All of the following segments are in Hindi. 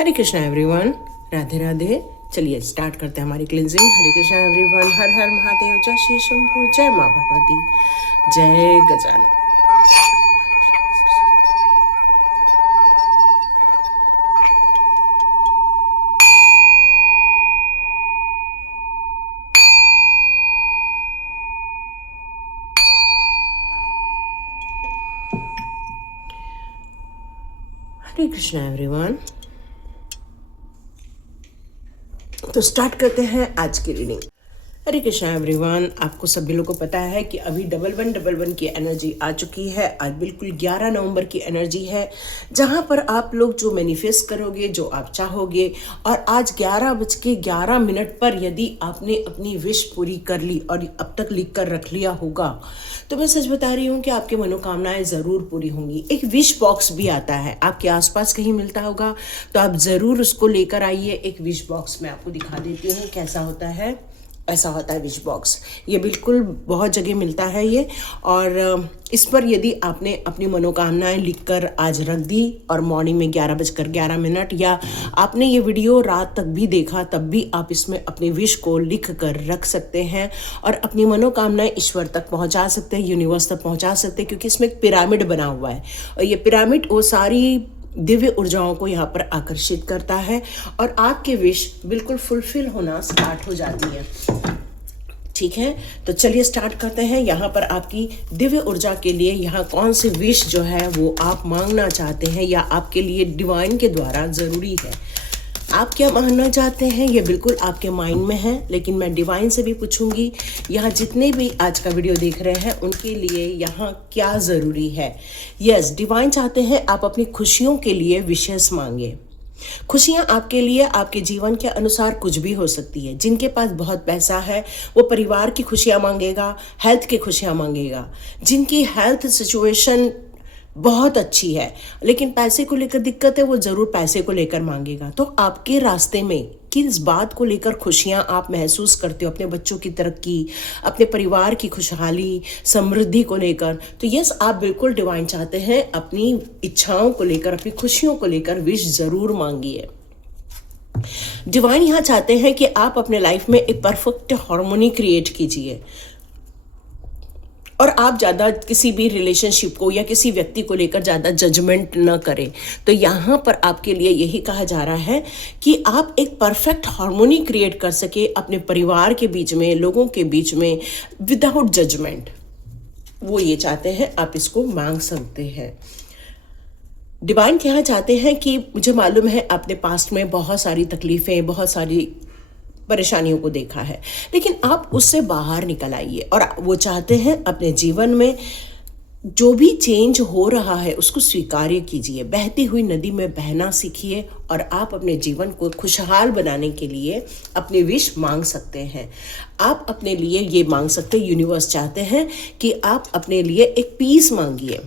हरे कृष्णा एवरीवन, राधे राधे। चलिए स्टार्ट करते हैं हमारी क्लिनजिंग। हरे कृष्णा एवरीवन, हर हर महादेव, जय श्री शंभू, जय माँ भगवती, जय गजानन। हरे कृष्णा एवरीवन, तो स्टार्ट करते हैं आज की रीडिंग। हरे कृष्णा एवरीवन, आपको सभी लोगों को पता है कि अभी 1111 की एनर्जी आ चुकी है। आज बिल्कुल 11 नवंबर की एनर्जी है, जहां पर आप लोग जो मैनिफेस्ट करोगे, जो आप चाहोगे, और आज 11:11 पर यदि आपने अपनी विश पूरी कर ली और अब तक लिख कर रख लिया होगा, तो मैं सच बता रही हूँ कि आपकी मनोकामनाएं ज़रूर पूरी होंगी। एक विश बॉक्स भी आता है, आपके आसपास कहीं मिलता होगा, तो आप ज़रूर उसको लेकर आइए। एक विश बॉक्स मैं आपको दिखा देती हूँ कैसा होता है। ऐसा होता है विश बॉक्स, ये बिल्कुल बहुत जगह मिलता है ये। और इस पर यदि आपने अपनी मनोकामनाएं लिखकर आज रख दी और मॉर्निंग में 11:11 या आपने ये वीडियो रात तक भी देखा, तब भी आप इसमें अपनी विश को लिख कर रख सकते हैं और अपनी मनोकामनाएं ईश्वर तक पहुंचा सकते हैं, यूनिवर्स तक पहुंचा सकते हैं। क्योंकि इसमें एक पिरामिड बना हुआ है और ये पिरामिड वो सारी दिव्य ऊर्जाओं को यहाँ पर आकर्षित करता है और आपके विश बिल्कुल फुलफिल होना स्टार्ट हो जाती है। ठीक है, तो चलिए स्टार्ट करते हैं। यहाँ पर आपकी दिव्य ऊर्जा के लिए यहाँ कौन सी विश जो है वो आप मांगना चाहते हैं या आपके लिए डिवाइन के द्वारा ज़रूरी है। आप क्या मांगना चाहते हैं ये बिल्कुल आपके माइंड में है, लेकिन मैं डिवाइन से भी पूछूंगी यहाँ जितने भी आज का वीडियो देख रहे हैं उनके लिए यहाँ क्या ज़रूरी है। यस, डिवाइन चाहते हैं आप अपनी खुशियों के लिए विशेष मांगे। खुशियाँ आपके लिए आपके जीवन के अनुसार कुछ भी हो सकती है। जिनके पास बहुत पैसा है वो परिवार की खुशियाँ मांगेगा, हेल्थ की खुशियाँ मांगेगा। जिनकी हेल्थ सिचुएशन बहुत अच्छी है लेकिन पैसे को लेकर दिक्कत है, वो ज़रूर पैसे को लेकर मांगेगा। तो आपके रास्ते में किस बात को लेकर खुशियाँ आप महसूस करते हो, अपने बच्चों की तरक्की, अपने परिवार की खुशहाली, समृद्धि को लेकर, तो यस, आप बिल्कुल डिवाइन चाहते हैं अपनी इच्छाओं को लेकर, अपनी खुशियों को लेकर विश ज़रूर मांगिए। डिवाइन यहाँ चाहते हैं कि आप अपने लाइफ में एक परफेक्ट हार्मोनी क्रिएट कीजिए और आप ज़्यादा किसी भी रिलेशनशिप को या किसी व्यक्ति को लेकर ज़्यादा जजमेंट न करें। तो यहाँ पर आपके लिए यही कहा जा रहा है कि आप एक परफेक्ट हार्मोनी क्रिएट कर सके अपने परिवार के बीच में, लोगों के बीच में, विदाउट जजमेंट। वो ये चाहते हैं, आप इसको मांग सकते हैं। डिवाइन क्या चाहते हैं कि मुझे मालूम है आपने पास्ट में बहुत सारी तकलीफ़ें, बहुत सारी परेशानियों को देखा है, लेकिन आप उससे बाहर निकल आइए और वो चाहते हैं अपने जीवन में जो भी चेंज हो रहा है उसको स्वीकार्य कीजिए। बहती हुई नदी में बहना सीखिए और आप अपने जीवन को खुशहाल बनाने के लिए अपने विश मांग सकते हैं। आप अपने लिए ये मांग सकते हैं, यूनिवर्स चाहते हैं कि आप अपने लिए एक पीस मांगिए,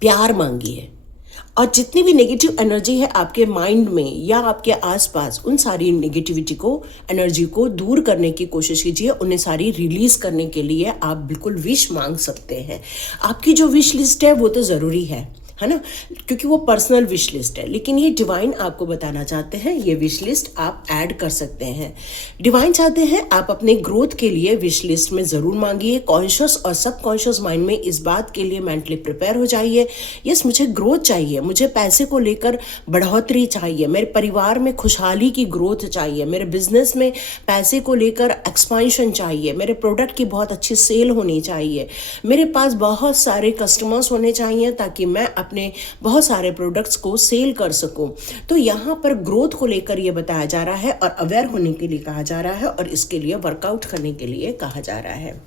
प्यार मांगिए, और जितनी भी नेगेटिव एनर्जी है आपके माइंड में या आपके आसपास, उन सारी नेगेटिविटी को, एनर्जी को दूर करने की कोशिश कीजिए। उन्हें सारी रिलीज करने के लिए आप बिल्कुल विश मांग सकते हैं। आपकी जो विश लिस्ट है वो तो ज़रूरी है ना, क्योंकि वो पर्सनल विश लिस्ट है, लेकिन ये डिवाइन आपको बताना चाहते हैं ये विश लिस्ट आप ऐड कर सकते हैं। डिवाइन चाहते हैं आप अपने ग्रोथ के लिए विश लिस्ट में ज़रूर मांगिए। कॉन्शियस और सबकॉन्शियस माइंड में इस बात के लिए मेंटली प्रिपेयर हो जाइए। यस, मुझे ग्रोथ चाहिए, मुझे पैसे को लेकर बढ़ोतरी चाहिए, मेरे परिवार में खुशहाली की ग्रोथ चाहिए, मेरे बिजनेस में पैसे को लेकर एक्सपेंशन चाहिए, मेरे प्रोडक्ट की बहुत अच्छी सेल होनी चाहिए, मेरे पास बहुत सारे कस्टमर्स होने चाहिए ताकि मैं अपने बहुत सारे प्रोडक्ट्स को सेल कर सकूं। तो यहाँ पर ग्रोथ को लेकर ये बताया जा रहा है और अवेयर होने के लिए कहा जा रहा है और इसके लिए वर्कआउट करने के लिए कहा जा रहा है।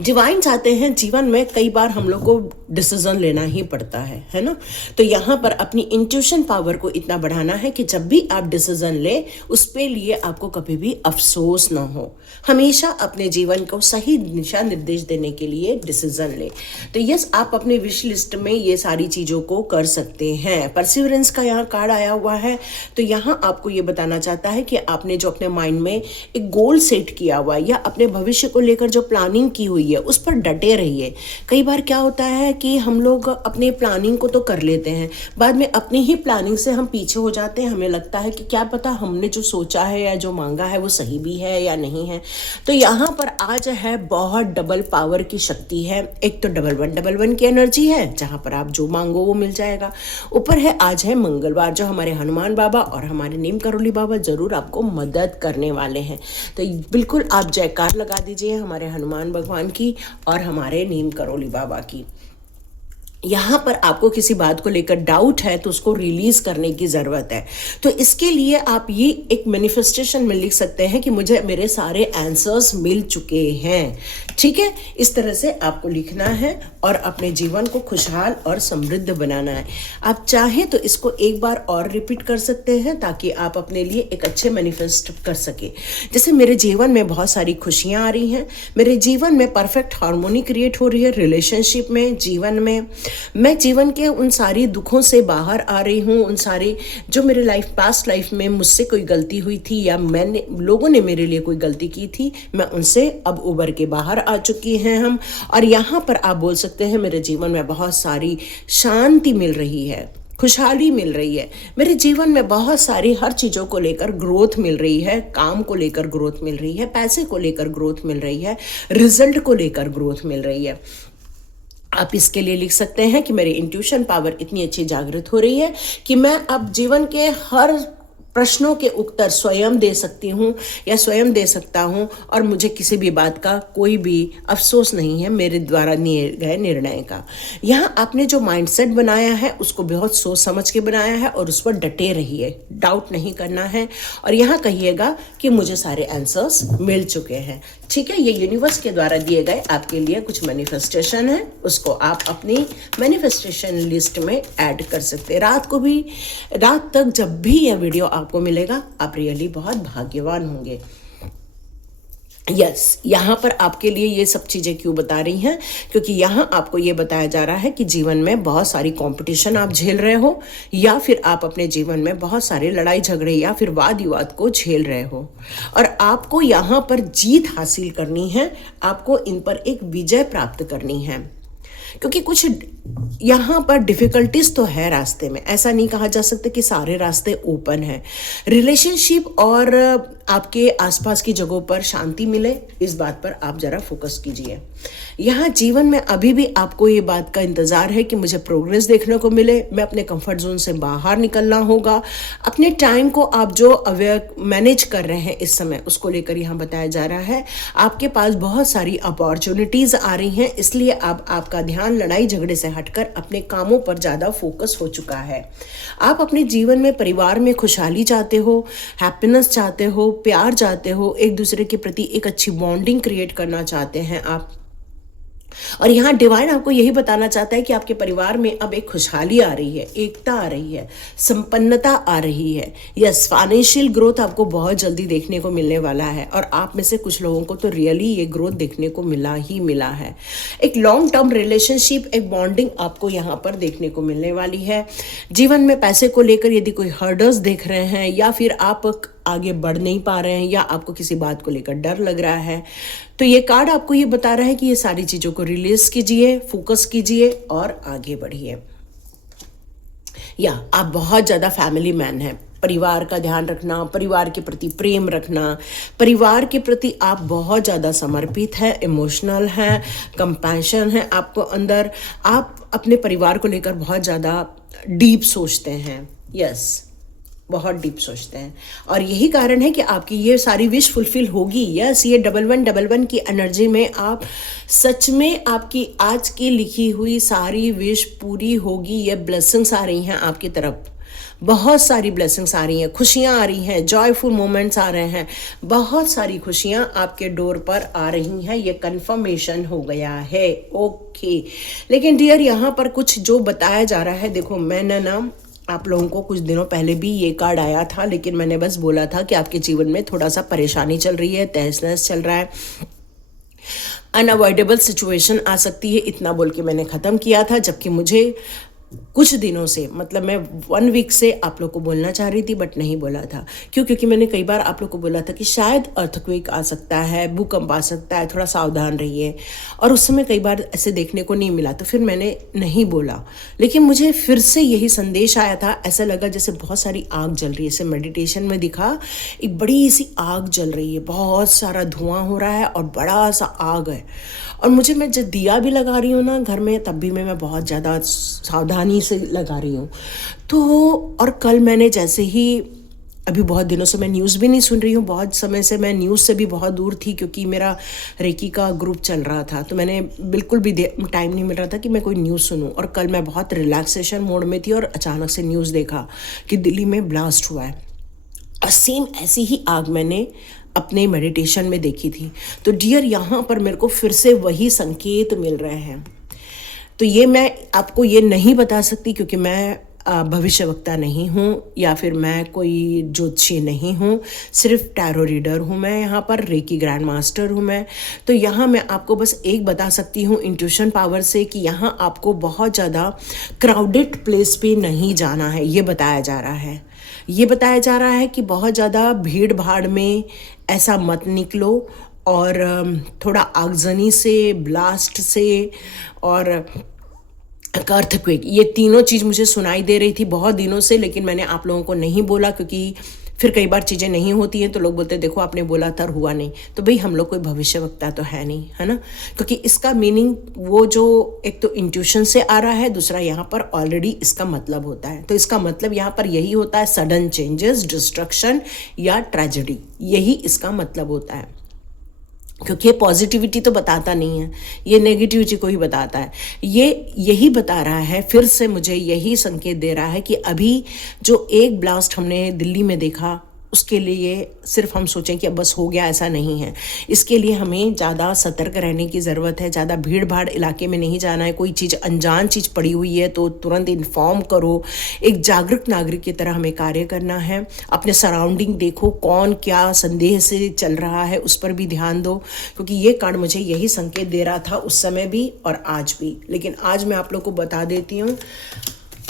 डिवाइन चाहते हैं, जीवन में कई बार हम लोग को डिसीजन लेना ही पड़ता है ना, तो यहाँ पर अपनी इंट्यूशन पावर को इतना बढ़ाना है कि जब भी आप डिसीजन ले उस पे लिए आपको कभी भी अफसोस ना हो। हमेशा अपने जीवन को सही दिशा निर्देश देने के लिए डिसीजन ले। तो यस, आप अपने विश लिस्ट में ये सारी चीज़ों को कर सकते हैं। परसिवरेंस का यहाँ कार्ड आया हुआ है, तो यहाँ आपको ये बताना चाहता है कि आपने जो अपने माइंड में एक गोल सेट किया हुआ है या अपने भविष्य को लेकर जो प्लानिंग की हुई रहिए, उस पर डटे रहिए। कई बार क्या होता है कि हम लोग अपने प्लानिंग को तो कर लेते हैं, बाद में अपनी ही प्लानिंग से हम पीछे हो जाते हैं। हमें लगता है कि क्या पता हमने जो सोचा है या जो मांगा है वो सही भी है या नहीं है। तो यहाँ पर आज है बहुत डबल पावर की शक्ति है। एक तो डबल वन की एनर्जी है जहाँ पर आप जो मांगो वो मिल जाएगा। ऊपर है आज है मंगलवार, जो हमारे हनुमान बाबा और हमारे नीम करोली बाबा जरूर आपको मदद करने वाले हैं। तो बिल्कुल आप जयकार लगा दीजिए हमारे हनुमान भगवान की और हमारे नीम करोली बाबा की। यहाँ पर आपको किसी बात को लेकर डाउट है तो उसको रिलीज करने की ज़रूरत है। तो इसके लिए आप ये एक मैनिफेस्टेशन में लिख सकते हैं कि मुझे मेरे सारे आंसर्स मिल चुके हैं। ठीक है, इस तरह से आपको लिखना है और अपने जीवन को खुशहाल और समृद्ध बनाना है। आप चाहें तो इसको एक बार और रिपीट कर सकते हैं ताकि आप अपने लिए एक अच्छे मैनिफेस्ट कर सके। जैसे मेरे जीवन में बहुत सारी खुशियाँ आ रही हैं, मेरे जीवन में परफेक्ट हार्मोनी क्रिएट हो रही है, रिलेशनशिप में, जीवन में मैं जीवन के उन सारी दुखों से बाहर आ रही हूँ। उन सारी जो मेरे पास्ट लाइफ में मुझसे कोई गलती हुई थी या लोगों ने मेरे लिए कोई गलती की थी, मैं उनसे अब उबर के बाहर आ चुकी हैं हम। और यहाँ पर आप बोल सकते हैं मेरे जीवन में बहुत सारी शांति मिल रही है, खुशहाली मिल रही है। मेरे जीवन में बहुत सारी हर चीज़ों को लेकर ग्रोथ मिल रही है, काम को लेकर ग्रोथ मिल रही है, पैसे को लेकर ग्रोथ मिल रही है, रिजल्ट को लेकर ग्रोथ मिल रही है। आप इसके लिए लिख सकते हैं कि मेरी इंट्यूशन पावर इतनी अच्छी जागृत हो रही है कि मैं अब जीवन के हर प्रश्नों के उत्तर स्वयं दे सकती हूँ या स्वयं दे सकता हूँ और मुझे किसी भी बात का कोई भी अफसोस नहीं है मेरे द्वारा लिए गए निर्णय का। यहाँ आपने जो माइंडसेट बनाया है उसको बहुत सोच समझ के बनाया है और उस पर डटे रहिए, डाउट नहीं करना है। और यहाँ कहिएगा कि मुझे सारे आंसर्स मिल चुके हैं। ठीक है, ये यूनिवर्स के द्वारा दिए गए आपके लिए कुछ मैनिफेस्टेशन है, उसको आप अपनी मैनिफेस्टेशन लिस्ट में ऐड कर सकते हैं। रात तक जब भी यह वीडियो आपको मिलेगा आप रियली बहुत भाग्यवान होंगे। यहाँ पर आपके लिए ये सब चीज़ें क्यों बता रही हैं, क्योंकि यहाँ आपको ये बताया जा रहा है कि जीवन में बहुत सारी कंपटीशन आप झेल रहे हो या फिर आप अपने जीवन में बहुत सारे लड़ाई झगड़े या फिर वाद विवाद को झेल रहे हो और आपको यहाँ पर जीत हासिल करनी है, आपको इन पर एक विजय प्राप्त करनी है। क्योंकि कुछ यहाँ पर डिफ़िकल्टीज तो है रास्ते में, ऐसा नहीं कहा जा सकता कि सारे रास्ते ओपन हैं। रिलेशनशिप और आपके आसपास की जगहों पर शांति मिले, इस बात पर आप ज़रा फोकस कीजिए। यहाँ जीवन में अभी भी आपको ये बात का इंतज़ार है कि मुझे प्रोग्रेस देखने को मिले, मैं अपने कंफर्ट जोन से बाहर निकलना होगा। अपने टाइम को आप जो मैनेज कर रहे हैं इस समय, उसको लेकर यहाँ बताया जा रहा है आपके पास बहुत सारी अपॉर्चुनिटीज़ आ रही हैं, इसलिए अब आपका ध्यान लड़ाई झगड़े से हटकर अपने कामों पर ज़्यादा फोकस हो चुका है। आप अपने जीवन में परिवार में खुशहाली चाहते हो, हैप्पीनेस चाहते हो, प्यार चाहते हो, एक दूसरे के प्रति एक अच्छी बॉन्डिंग क्रिएट करना चाहते हैं आप। और यहाँ डिवाइन आपको यही बताना चाहता है कि आपके परिवार में अब एक खुशहाली आ रही है, एकता आ रही है, संपन्नता आ रही है। यस, फाइनेंशियल ग्रोथ आपको बहुत जल्दी देखने को मिलने वाला है और आप में से कुछ लोगों को तो रियली ये ग्रोथ देखने को मिला है। एक लॉन्ग टर्म रिलेशनशिप, एक बॉन्डिंग आपको यहाँ पर देखने को मिलने वाली है। जीवन में पैसे को लेकर यदि कोई हर्डल्स देख रहे हैं या फिर आप आगे बढ़ नहीं पा रहे हैं या आपको किसी बात को लेकर डर लग रहा है, तो ये कार्ड आपको ये बता रहा है कि ये सारी चीज़ों को रिलीज कीजिए, फोकस कीजिए और आगे बढ़िए। या आप बहुत ज़्यादा फैमिली मैन हैं, परिवार का ध्यान रखना, परिवार के प्रति प्रेम रखना, परिवार के प्रति आप बहुत ज़्यादा समर्पित हैं, इमोशनल हैं, कंपैशन है आपको अंदर, आप अपने परिवार को लेकर बहुत ज़्यादा डीप सोचते हैं। यस, बहुत डीप सोचते हैं और यही कारण है कि आपकी ये सारी विश फुलफिल होगी। यस, ये डबल वन की एनर्जी में आप सच में आपकी आज की लिखी हुई सारी विश पूरी होगी। ये ब्लेसिंग्स आ रही हैं आपकी तरफ, बहुत सारी ब्लेसिंग्स आ रही हैं, खुशियाँ आ रही हैं, जॉयफुल मोमेंट्स आ रहे हैं, बहुत सारी खुशियाँ आपके डोर पर आ रही हैं। ये कंफर्मेशन हो गया है। ओके, लेकिन डियर यहाँ पर कुछ जो बताया जा रहा है, देखो मैंने ना आप लोगों को कुछ दिनों पहले भी ये कार्ड आया था, लेकिन मैंने बस बोला था कि आपके जीवन में थोड़ा सा परेशानी चल रही है, तहस नहस चल रहा है, अनअवॉइडेबल सिचुएशन आ सकती है, इतना बोल के मैंने ख़त्म किया था। जबकि मुझे कुछ दिनों से, मतलब मैं 1 वीक से आप लोग को बोलना चाह रही थी बट नहीं बोला था। क्यों? क्योंकि मैंने कई बार आप लोग को बोला था कि शायद अर्थक्वेक आ सकता है, भूकंप आ सकता है, थोड़ा सावधान रहिए, और उस समय कई बार ऐसे देखने को नहीं मिला, तो फिर मैंने नहीं बोला। लेकिन मुझे फिर से यही संदेश आया था, ऐसा लगा जैसे बहुत सारी आग जल रही है। जैसे मेडिटेशन में दिखा एक बड़ी सी आग जल रही है, बहुत सारा धुआं हो रहा है और बड़ा सा आग है। और मैं जब दिया भी लगा रही हूँ ना घर में, तब भी मैं बहुत ज़्यादा सावधानी से लगा रही हूँ। तो और कल मैंने जैसे ही, अभी बहुत दिनों से मैं न्यूज़ भी नहीं सुन रही हूँ, बहुत समय से मैं न्यूज़ से भी बहुत दूर थी, क्योंकि मेरा रेकी का ग्रुप चल रहा था, तो मैंने बिल्कुल भी टाइम नहीं मिल रहा था कि मैं कोई न्यूज़ सुनूं। और कल मैं बहुत रिलैक्सेशन मोड में थी और अचानक से न्यूज़ देखा कि दिल्ली में ब्लास्ट हुआ है, और सेम ऐसी ही आग मैंने अपने मेडिटेशन में देखी थी। तो डियर, यहाँ पर मेरे को फिर से वही संकेत मिल रहे हैं। तो ये मैं आपको ये नहीं बता सकती, क्योंकि मैं भविष्यवक्ता नहीं हूँ, या फिर मैं कोई ज्योतिषी नहीं हूँ, सिर्फ टैरो रीडर हूँ मैं, यहाँ पर रेकी ग्रैंड मास्टर हूँ मैं। तो यहाँ मैं आपको बस एक बता सकती हूँ इंट्यूशन पावर से, कि यहाँ आपको बहुत ज़्यादा क्राउडेड प्लेस पे नहीं जाना है। ये बताया जा रहा है, ये बताया जा रहा है कि बहुत ज़्यादा भीड़ भाड़ में ऐसा मत निकलो, और थोड़ा आगजनी से, ब्लास्ट से, और अर्थक्वेक, ये तीनों चीज़ मुझे सुनाई दे रही थी बहुत दिनों से। लेकिन मैंने आप लोगों को नहीं बोला, क्योंकि फिर कई बार चीज़ें नहीं होती हैं तो लोग बोलते हैं देखो आपने बोला था और हुआ नहीं। तो भाई हम लोग कोई भविष्यवक्ता तो है नहीं, है ना। क्योंकि इसका मीनिंग वो जो एक तो इंट्यूशन से आ रहा है, दूसरा यहाँ पर ऑलरेडी इसका मतलब होता है। तो इसका मतलब यहाँ पर यही होता है, सडन चेंजेस, डिस्ट्रक्शन या ट्रेजेडी, यही इसका मतलब होता है। क्योंकि ये पॉजिटिविटी तो बताता नहीं है, ये नेगेटिविटी को ही बताता है। ये यही बता रहा है, फिर से मुझे यही संकेत दे रहा है कि अभी जो एक ब्लास्ट हमने दिल्ली में देखा, उसके लिए सिर्फ हम सोचें कि अब बस हो गया, ऐसा नहीं है। इसके लिए हमें ज़्यादा सतर्क रहने की ज़रूरत है, ज़्यादा भीड़ भाड़ इलाके में नहीं जाना है। कोई चीज़ अनजान चीज़ पड़ी हुई है तो तुरंत इन्फॉर्म करो। एक जागरूक नागरिक की तरह हमें कार्य करना है। अपने सराउंडिंग देखो, कौन क्या संदेह से चल रहा है, उस पर भी ध्यान दो। क्योंकि ये कार्ड मुझे यही संकेत दे रहा था उस समय भी और आज भी। लेकिन आज मैं आप लोग को बता देती हूँ,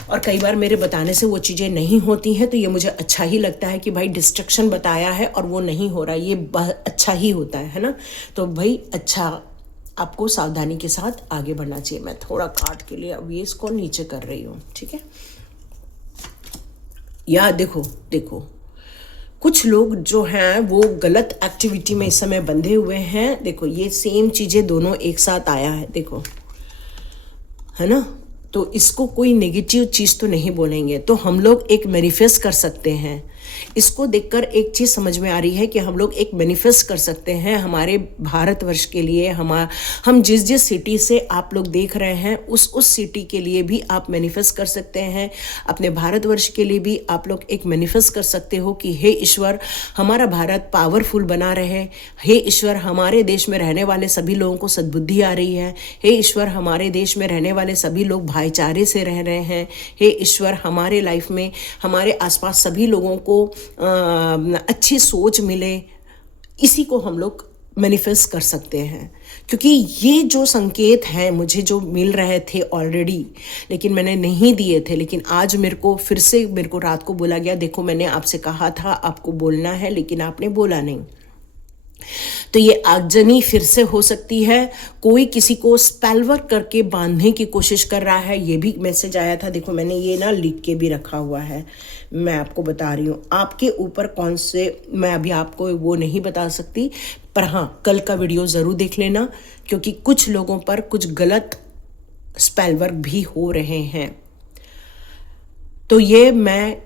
और कई बार मेरे बताने से वो चीज़ें नहीं होती हैं, तो ये मुझे अच्छा ही लगता है कि भाई डिस्ट्रक्शन बताया है और वो नहीं हो रहा, ये अच्छा ही होता है ना। तो भाई अच्छा, आपको सावधानी के साथ आगे बढ़ना चाहिए। मैं थोड़ा कार्ड के लिए अब ये इसको नीचे कर रही हूँ, ठीक है। या देखो देखो, कुछ लोग जो हैं वो गलत एक्टिविटी में इस समय बंधे हुए हैं। देखो ये सेम चीज़ें दोनों एक साथ आया है, देखो, है ना। तो इसको कोई नेगेटिव चीज़ तो नहीं बोलेंगे। तो हम लोग एक मैनिफेस्ट कर सकते हैं। इसको देखकर एक चीज़ समझ में आ रही है कि हम लोग एक मैनिफेस्ट कर सकते हैं हमारे भारतवर्ष के लिए। हम जिस जिस सिटी से आप लोग देख रहे हैं, उस सिटी के लिए भी आप मैनिफेस्ट कर सकते हैं। अपने भारतवर्ष के लिए भी आप लोग एक मैनिफेस्ट कर सकते हो कि हे ईश्वर, हमारा भारत पावरफुल बना रहे। हे ईश्वर, हमारे देश में रहने वाले सभी लोगों को सद्बुद्धि आ रही है। हे ईश्वर, हमारे देश में रहने वाले सभी लोग भाईचारे से रह रहे हैं। हे ईश्वर, हमारे लाइफ में, हमारे आसपास सभी लोगों को अच्छी सोच मिले। इसी को हम लोग मैनिफेस्ट कर सकते हैं। क्योंकि ये जो संकेत हैं मुझे जो मिल रहे थे ऑलरेडी, लेकिन मैंने नहीं दिए थे, लेकिन आज मेरे को रात को बोला गया, देखो मैंने आपसे कहा था आपको बोलना है, लेकिन आपने बोला नहीं। तो ये आगजनी फिर से हो सकती है। कोई किसी को स्पेल वर्क करके बांधने की कोशिश कर रहा है, ये भी मैसेज आया था। देखो मैंने ये ना लिख के भी रखा हुआ है, मैं आपको बता रही हूँ। आपके ऊपर कौन से, मैं अभी आपको वो नहीं बता सकती, पर हाँ कल का वीडियो ज़रूर देख लेना, क्योंकि कुछ लोगों पर कुछ गलत स्पेल वर्क भी हो रहे हैं। तो ये मैं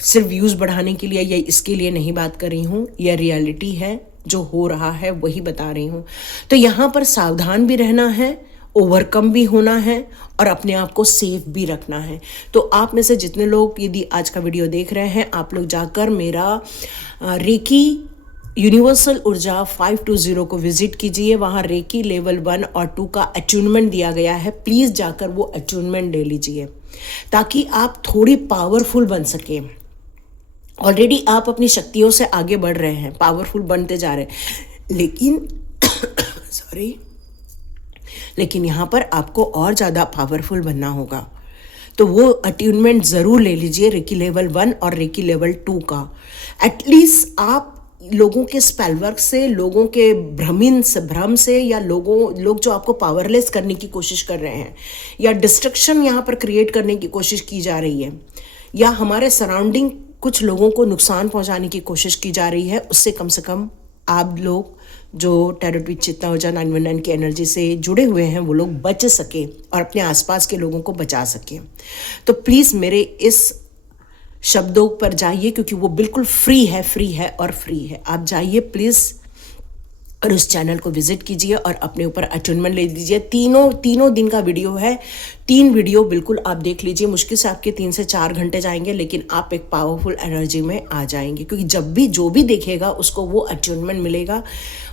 सिर्फ व्यूज़ बढ़ाने के लिए या इसके लिए नहीं बात कर रही हूँ, यह रियलिटी है, जो हो रहा है वही बता रही हूँ। तो यहाँ पर सावधान भी रहना है, ओवरकम भी होना है, और अपने आप को सेफ भी रखना है। तो आप में से जितने लोग यदि आज का वीडियो देख रहे हैं, आप लोग जाकर मेरा रेकी यूनिवर्सल ऊर्जा 520 को विजिट कीजिए। वहाँ रेकी लेवल 1 और 2 का अट्यूनमेंट दिया गया है। प्लीज़ जाकर वो अट्यूनमेंट ले लीजिए, ताकि आप थोड़ी पावरफुल बन सके। ऑलरेडी आप अपनी शक्तियों से आगे बढ़ रहे हैं, पावरफुल बनते जा रहे हैं, लेकिन लेकिन यहाँ पर आपको और ज़्यादा पावरफुल बनना होगा। तो वो अट्यूनमेंट ज़रूर ले लीजिए रेकी लेवल 1 और रेकी लेवल 2 का। एटलीस्ट आप लोगों के स्पेल वर्क से, लोगों के भ्रम से, या लोग जो आपको पावरलेस करने की कोशिश कर रहे हैं, या डिस्ट्रक्शन यहाँ पर क्रिएट करने की कोशिश की जा रही है, या हमारे सराउंडिंग कुछ लोगों को नुकसान पहुंचाने की कोशिश की जा रही है, उससे कम आप लोग जो टैरोट विद चेतना ऊर्जा 919 की एनर्जी से जुड़े हुए हैं वो लोग बच सके और अपने आसपास के लोगों को बचा सके। तो प्लीज़ मेरे इस शब्दों पर जाइए, क्योंकि वो बिल्कुल फ्री है और फ्री है। आप जाइए प्लीज़ और उस चैनल को विजिट कीजिए और अपने ऊपर अटूनमेंट ले लीजिए। तीनों दिन का वीडियो है, 3 वीडियो बिल्कुल आप देख लीजिए। मुश्किल से आपके 3 से 4 घंटे जाएंगे, लेकिन आप एक पावरफुल एनर्जी में आ जाएंगे, क्योंकि जब भी जो भी देखेगा उसको वो अटूनमेंट मिलेगा,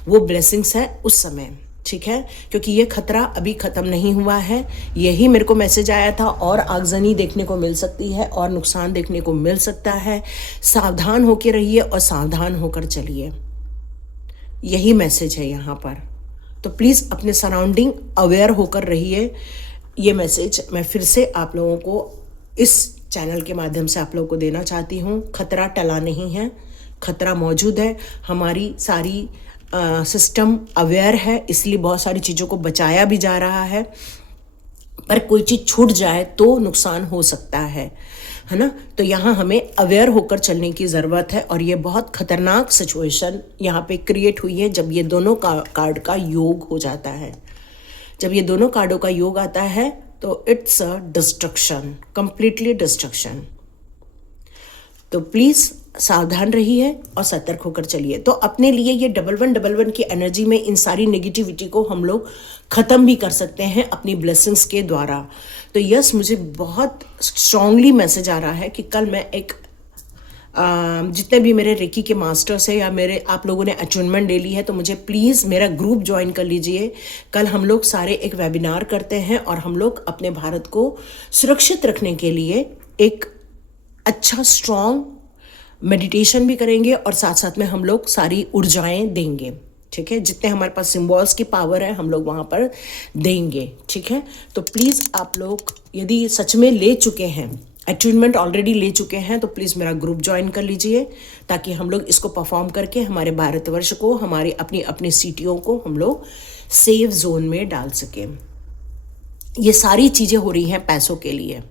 वो ब्लेसिंग्स है उस समय। ठीक है, क्योंकि ये खतरा अभी ख़त्म नहीं हुआ है। यही मेरे को मैसेज आया था, और आगजनी देखने को मिल सकती है और नुकसान देखने को मिल सकता है। सावधान होकर रहिए और सावधान होकर चलिए, यही मैसेज है यहाँ पर। तो प्लीज़ अपने सराउंडिंग अवेयर होकर रहिए। ये मैसेज मैं फिर से आप लोगों को इस चैनल के माध्यम से आप लोगों को देना चाहती हूँ। खतरा टला नहीं है, खतरा मौजूद है। हमारी सारी सिस्टम अवेयर है, इसलिए बहुत सारी चीज़ों को बचाया भी जा रहा है। पर कोई चीज़ छूट जाए तो नुकसान हो सकता है ना। तो यहाँ हमें अवेयर होकर चलने की ज़रूरत है। और ये बहुत ख़तरनाक सिचुएशन यहाँ पे क्रिएट हुई है जब ये दोनों कार्ड का योग हो जाता है। जब ये दोनों कार्डों का योग आता है तो it's a destruction, completely destruction. तो प्लीज़ सावधान रहिए और सतर्क होकर चलिए। तो अपने लिए ये 1111 की एनर्जी में इन सारी नेगेटिविटी को हम लोग ख़त्म भी कर सकते हैं अपनी ब्लेसिंग्स के द्वारा। तो यस, मुझे बहुत स्ट्रांगली मैसेज आ रहा है कि कल मैं एक जितने भी मेरे रेकी के मास्टर्स है या मेरे आप लोगों ने अटूनमेंट ले ली है, तो मुझे प्लीज़ मेरा ग्रुप ज्वाइन कर लीजिए। कल हम लोग सारे एक वेबिनार करते हैं और हम लोग अपने भारत को सुरक्षित रखने के लिए एक अच्छा स्ट्रॉन्ग मेडिटेशन भी करेंगे और साथ साथ में हम लोग सारी ऊर्जाएं देंगे। ठीक है, जितने हमारे पास सिम्बॉल्स की पावर है हम लोग वहाँ पर देंगे। ठीक है, तो प्लीज़ आप लोग यदि सच में ले चुके हैं, अटूनमेंट ऑलरेडी ले चुके हैं, तो प्लीज़ मेरा ग्रुप ज्वाइन कर लीजिए, ताकि हम लोग इसको परफॉर्म करके हमारे भारतवर्ष को, हमारी अपनी सिटियों को हम लोग सेफ जोन में डाल सकें। ये सारी चीज़ें हो रही हैं पैसों के लिए,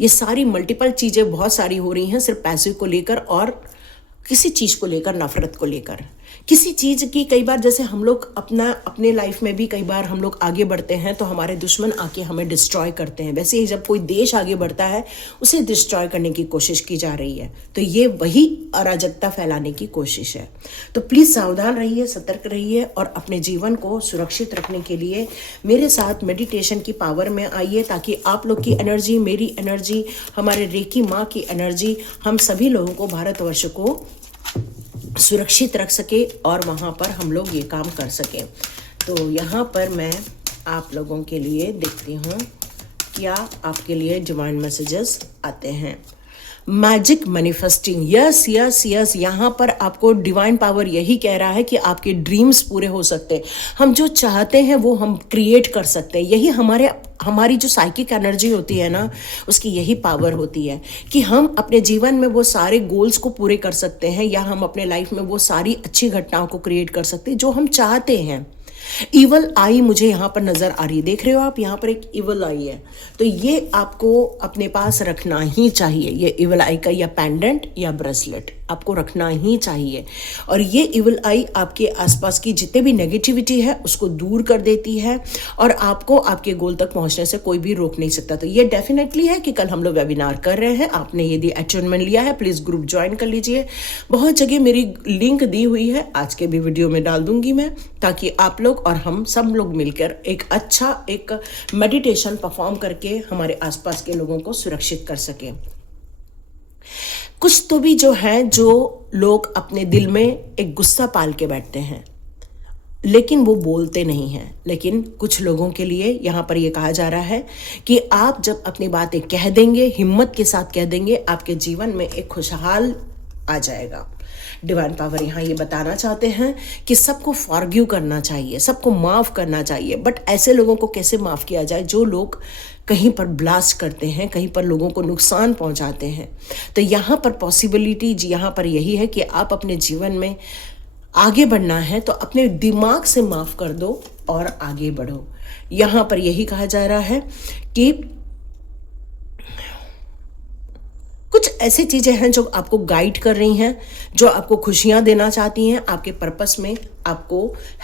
ये सारी मल्टीपल चीज़ें बहुत सारी हो रही हैं सिर्फ पैसे को लेकर और किसी चीज़ को लेकर, नफरत को लेकर, किसी चीज़ की। कई बार जैसे हम लोग अपने लाइफ में भी कई बार हम लोग आगे बढ़ते हैं तो हमारे दुश्मन आके हमें डिस्ट्रॉय करते हैं। वैसे ही जब कोई देश आगे बढ़ता है उसे डिस्ट्रॉय करने की कोशिश की जा रही है, तो ये वही अराजकता फैलाने की कोशिश है। तो प्लीज़ सावधान रहिए, सतर्क रहिए और अपने जीवन को सुरक्षित रखने के लिए मेरे साथ मेडिटेशन की पावर में आइए, ताकि आप लोग की एनर्जी, मेरी एनर्जी, हमारे रेकी माँ की एनर्जी, हम सभी लोगों को, भारतवर्ष को सुरक्षित रख सके और वहाँ पर हम लोग ये काम कर सकें। तो यहाँ पर मैं आप लोगों के लिए देखती हूँ क्या आपके लिए डिवाइन मैसेजेस आते हैं। Magic manifesting, yes yes yes, यहाँ पर आपको डिवाइन पावर यही कह रहा है कि आपके ड्रीम्स पूरे हो सकते हैं। हम जो चाहते हैं वो हम क्रिएट कर सकते हैं। यही हमारी जो साइकिक एनर्जी होती है ना, उसकी यही पावर होती है कि हम अपने जीवन में वो सारे गोल्स को पूरे कर सकते हैं, या हम अपने लाइफ में वो सारी अच्छी घटनाओं को क्रिएट कर सकते हैं जो हम चाहते हैं। इवल आई मुझे यहाँ पर नज़र आ रही है, देख रहे हो आप, यहाँ पर एक इवल आई है, तो ये आपको अपने पास रखना ही चाहिए। ये इवल आई का या पेंडेंट या ब्रेसलेट आपको रखना ही चाहिए। और ये इवल आई आपके आसपास की जितने भी नेगेटिविटी है उसको दूर कर देती है और आपको आपके गोल तक पहुंचने से कोई भी रोक नहीं सकता। तो ये डेफिनेटली है कि कल हम लोग वेबिनार कर रहे हैं। आपने यदि अटूनमेंट लिया है प्लीज़ ग्रुप ज्वाइन कर लीजिए। बहुत जगह मेरी लिंक दी हुई है, आज के भी वीडियो में डाल दूंगी मैं, ताकि आप लोग और हम सब लोग मिलकर एक अच्छा एक मेडिटेशन परफॉर्म करके हमारे आसपास के लोगों को सुरक्षित कर सकें। कुछ तो भी जो है, जो लोग अपने दिल में एक गुस्सा पाल के बैठते हैं लेकिन वो बोलते नहीं हैं। लेकिन कुछ लोगों के लिए यहाँ पर ये कहा जा रहा है कि आप जब अपनी बातें कह देंगे, हिम्मत के साथ कह देंगे, आपके जीवन में एक खुशहाल आ जाएगा। डिवाइन पावर यहाँ ये बताना चाहते हैं कि सबको फॉरगिव करना चाहिए, सबको माफ़ करना चाहिए। बट ऐसे लोगों को कैसे माफ़ किया जाए जो लोग कहीं पर ब्लास्ट करते हैं, कहीं पर लोगों को नुकसान पहुंचाते हैं। तो यहाँ पर पॉसिबिलिटी यहाँ पर यही है कि आप अपने जीवन में आगे बढ़ना है तो अपने दिमाग से माफ़ कर दो और आगे बढ़ो। यहाँ पर यही कहा जा रहा है कि कुछ ऐसी चीज़ें हैं जो आपको गाइड कर रही हैं, जो आपको खुशियां देना चाहती हैं, आपके पर्पस में आपको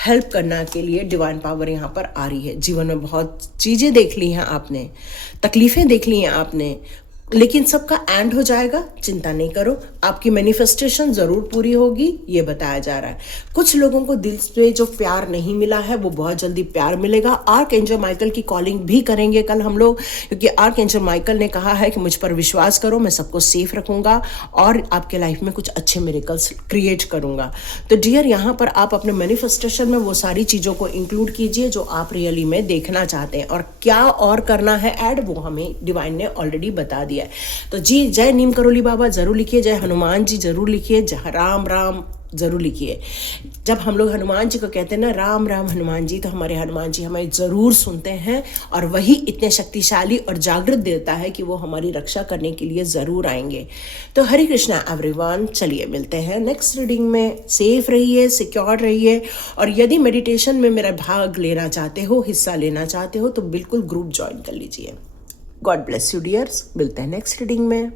हेल्प करने के लिए डिवाइन पावर यहाँ पर आ रही है। जीवन में बहुत चीज़ें देख ली हैं आपने, तकलीफ़ें देख ली हैं आपने, लेकिन सबका एंड हो जाएगा, चिंता नहीं करो। आपकी मैनिफेस्टेशन ज़रूर पूरी होगी, ये बताया जा रहा है। कुछ लोगों को दिल से जो प्यार नहीं मिला है वो बहुत जल्दी प्यार मिलेगा। आर्क एंजल माइकल की कॉलिंग भी करेंगे कल हम लोग, क्योंकि आर्क एंजल माइकल ने कहा है कि मुझ पर विश्वास करो, मैं सबको सेफ रखूंगा और आपके लाइफ में कुछ अच्छे मिरेकल्स क्रिएट करूंगा। तो डियर, यहाँ पर आप अपने मैनिफेस्टेशन में वो सारी चीज़ों को इंक्लूड कीजिए जो आप रियली में देखना चाहते हैं, और क्या और करना है ऐड वो हमें डिवाइन ने ऑलरेडी बता दिया। तो जी, जय नीम करोली बाबा जरूर लिखिए, जय हनुमान जी जरूर लिखिए, जय राम राम जरूर लिखिए। जब हम लोग हनुमान जी को कहते हैं ना राम राम हनुमान जी, तो हमारे हनुमान जी हमें जरूर सुनते हैं, और वही इतने शक्तिशाली और जागृत देता है कि वो हमारी रक्षा करने के लिए जरूर आएंगे। तो हरे कृष्णा एवरीवन, चलिए मिलते हैं नेक्स्ट रीडिंग में। सेफ रहिए, सिक्योर रहिए, और यदि मेडिटेशन में मेरा भाग लेना चाहते हो, हिस्सा लेना चाहते हो, तो बिल्कुल ग्रुप ज्वाइन कर लीजिए। गॉड ब्लेस यू डियर्स, मिलते हैं नेक्स्ट रीडिंग में।